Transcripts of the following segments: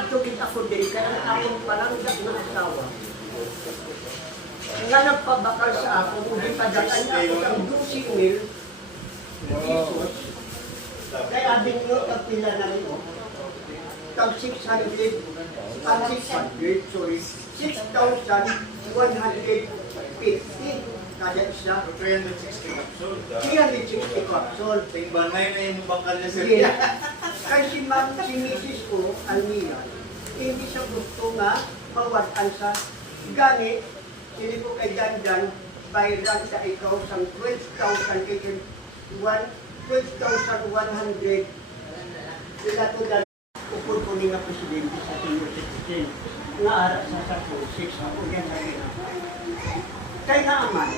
nagtugid ako din, kaya ang akong palanggat ng asawa. Nga nagpabakal sa ako, hindi padalaan niya ako ng 12 mil pesos. Kaya abing nyo, kapila na rin ako. Tag 600, sorry, 6,150 kada isa. 360 capsule. 360 capsule. Tingbanay na yung bakal niya sir. Yes. Kasi si Mrs. ko, Almira, hindi siya gusto nga mawalan sa ganit. Sili ko kay Dandan, bayran sa ikaw sang 12,100. Sila to dahil upod ko nga presidente sa senior citizen. Nga ara sa Sapo, 6 ako yan sa ginagawa. Kaya naman,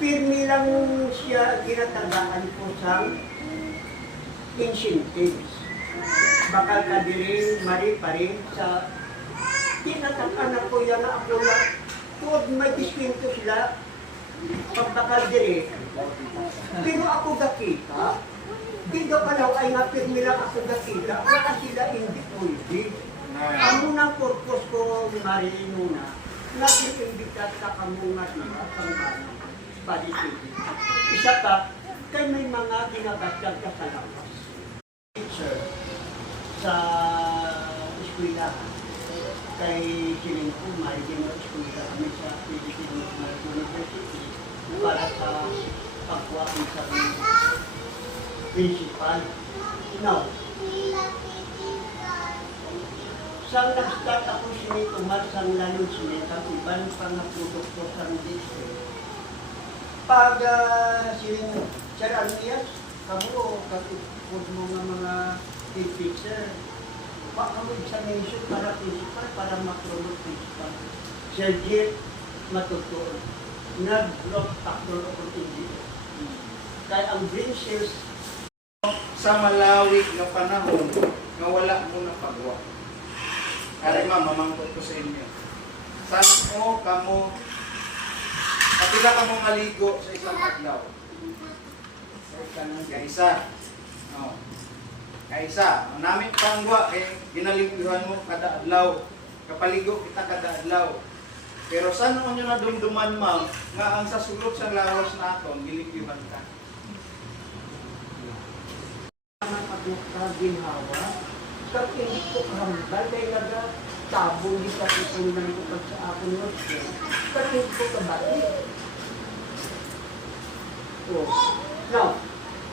pirmi lang siya ginatagaan ko sa incentives. Bakal ka din, mari pa rin sa tinatakan ako yan na ako na kung may diskwento sila, pagbakal din. Pero ako gakita, hindi pa lang ay nga pirmi lang ako gakita, wala sila hindi pwede. Amo ng purpose ko, mari muna, nag-iimbitat ka kamong matira sa mga balitin. Isa ka, kay may mga ginabasag ka sa lawas. Teacher, sa eskwelahan, kay Siling Kumay, ginag-eskwela kami sa Philippine University para sa pagkuhaan sa principal. Now, sang nag-start ako sinitumal sang lalong sinitang ibang pang-produkto sa district. Pag Sir Almias, kamo, kapag mo nga mga teacher, baka mo examination para principal, para ma-promote principal. Sir Jill, matutuon. Nag-block factor opportunity. Kaya ang green sales Sa malawig na panahon, nga wala mo na pagwa. Kaya mamangkot ko sa inyo. Saan mo kamo, kapila ka mo maligo sa isang adlaw? Kaisa. Oh. Kaisa. Ang namin pangwa, ginaliguhan mo kada adlaw. Kapaligo kita kada adlaw. Pero saan mo nyo nadumduman, ma'am, nga ang sa sulok sa lawas na aton, giliguhan ka? ginhawa, kasi hindi ko kahambal, dahil nagtabong di sa tutunan ko pag sa akin mo, kasi hindi ko kabali. So, now,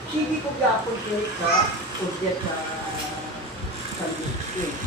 sige ko gapon kinika, kung sa district.